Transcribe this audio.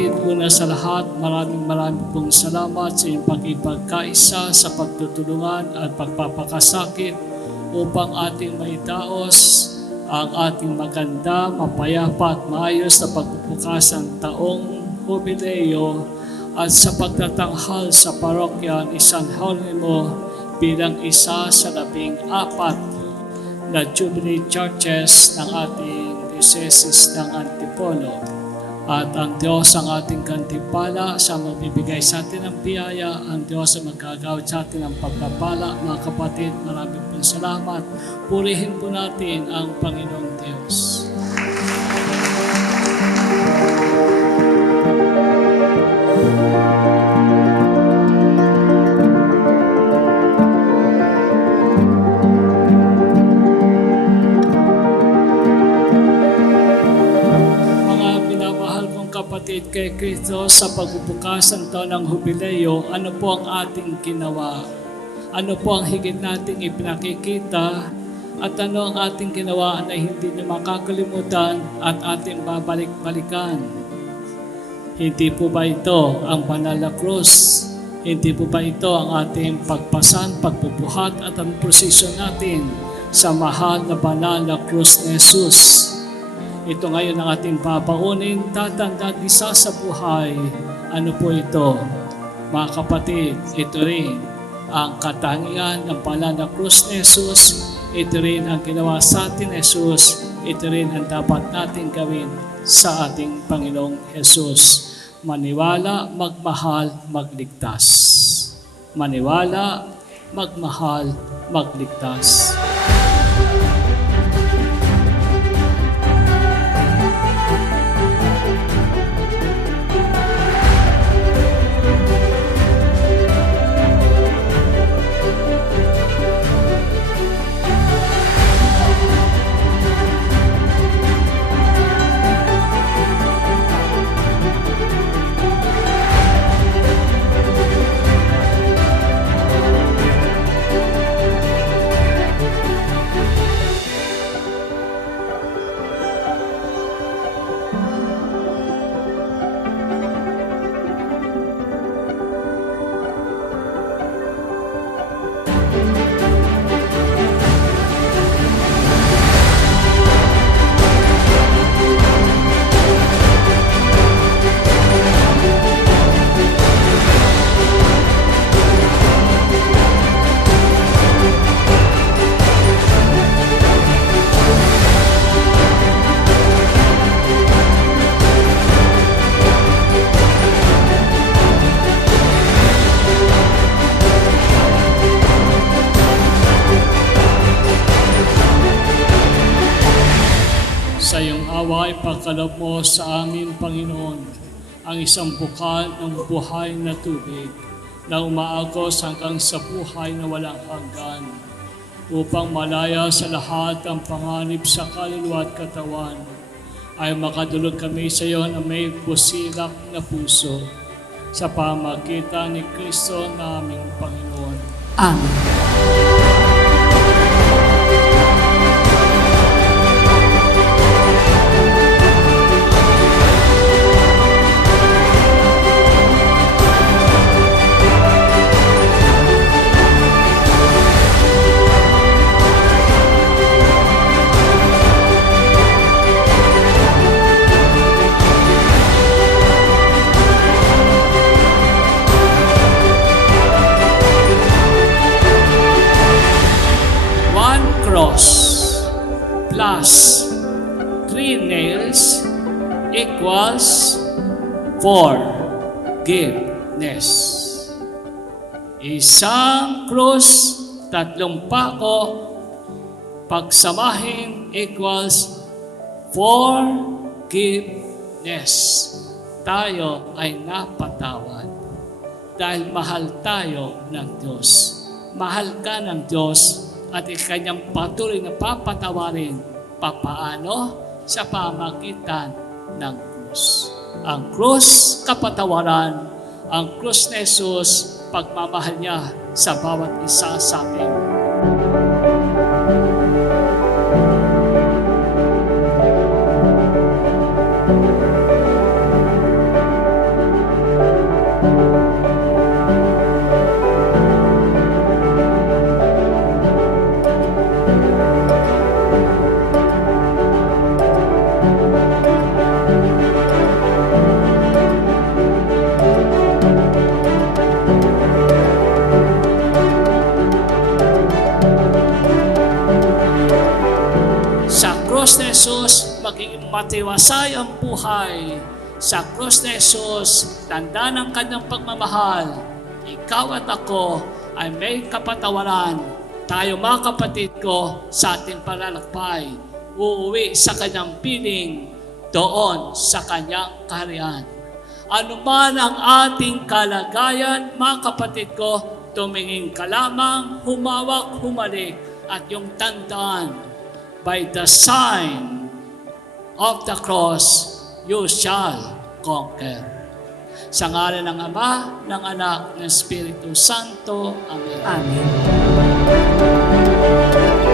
kapatid, una sa lahat, maraming pong salamat sa iyong pagkipagkaisa sa pagtutulungan at pagpapakasakit upang ating maidaos ang ating maganda, mapayapa at maayos na pagbubukas ng taong Jubileo at sa pagtatanghal sa parokya ni San Jeronimo bilang isa sa 14 na Jubilee Churches ng ating Diocese ng Antipolo. At ang Diyos ang ating gantimpala sa magbibigay sa atin ng biyaya, ang Diyos ang magagawad sa atin ng pagpapala. Mga kapatid, maraming pong salamat. Purihin po natin ang Panginoong Diyos. Kapatid kay Kristo, sa pagbubukas ng taon ng Jubileo, ano po ang ating ginawa? Ano po ang higit nating ipinakikita? At ano ang ating ginawa na hindi na makakalimutan at ating babalik-balikan? Hindi po ba ito ang banal na krus? Hindi po ba ito ang ating pagpasan, pagbubuhat at ang prosesyon natin sa mahal na banal na krus ni Jesus? Ito ngayon ang ating babaunin, tatandaan isa sa buhay. Ano po ito? Mga kapatid, ito rin ang katangian ng banal na krus ni Jesus. Ito rin ang ginawa sa atin ni Jesus. Ito rin ang dapat natin gawin sa ating Panginoong Jesus. Maniwala, magmahal, magligtas. Maniwala, magmahal, magligtas. Sa iyong awa, ipagkaloob mo sa amin, Panginoon, ang isang bukal ng buhay na tubig na umaagos hanggang sa buhay na walang hanggan, upang malaya sa lahat ang panganib sa kaluluwa at katawan, ay makadulog kami sa iyo na may busilak na puso sa pamagitan ni Kristo na aming Panginoon. Amen. Cross plus 3 nails equals forgiveness. Isang krus, 3 pako, pagsamahin equals forgiveness. Tayo ay napatawad dahil mahal tayo ng Diyos. Mahal ka ng Diyos at ikanyang patuloy na papatawarin. Papaano? Sa pamagitan ng krus. Ang krus, kapatawaran. Ang krus ni Jesus, pagmamahal niya sa bawat isa sa atin. matiwasay ang buhay sa krus ni Jesus, tanda ng kanyang pagmamahal, ikaw at ako ay may kapatawaran. Tayo mga kapatid ko sa ating palalakbay, uuwi sa kanyang piling doon sa kanyang kaharian. Ano man ang ating kalagayan, mga kapatid ko, tumingin ka lamang, humawak, humalik, at yung tandaan, by the sign of the cross, you shall conquer. Sa ngalan ng Ama, ng Anak, ng Espiritu Santo. Amen. Amen.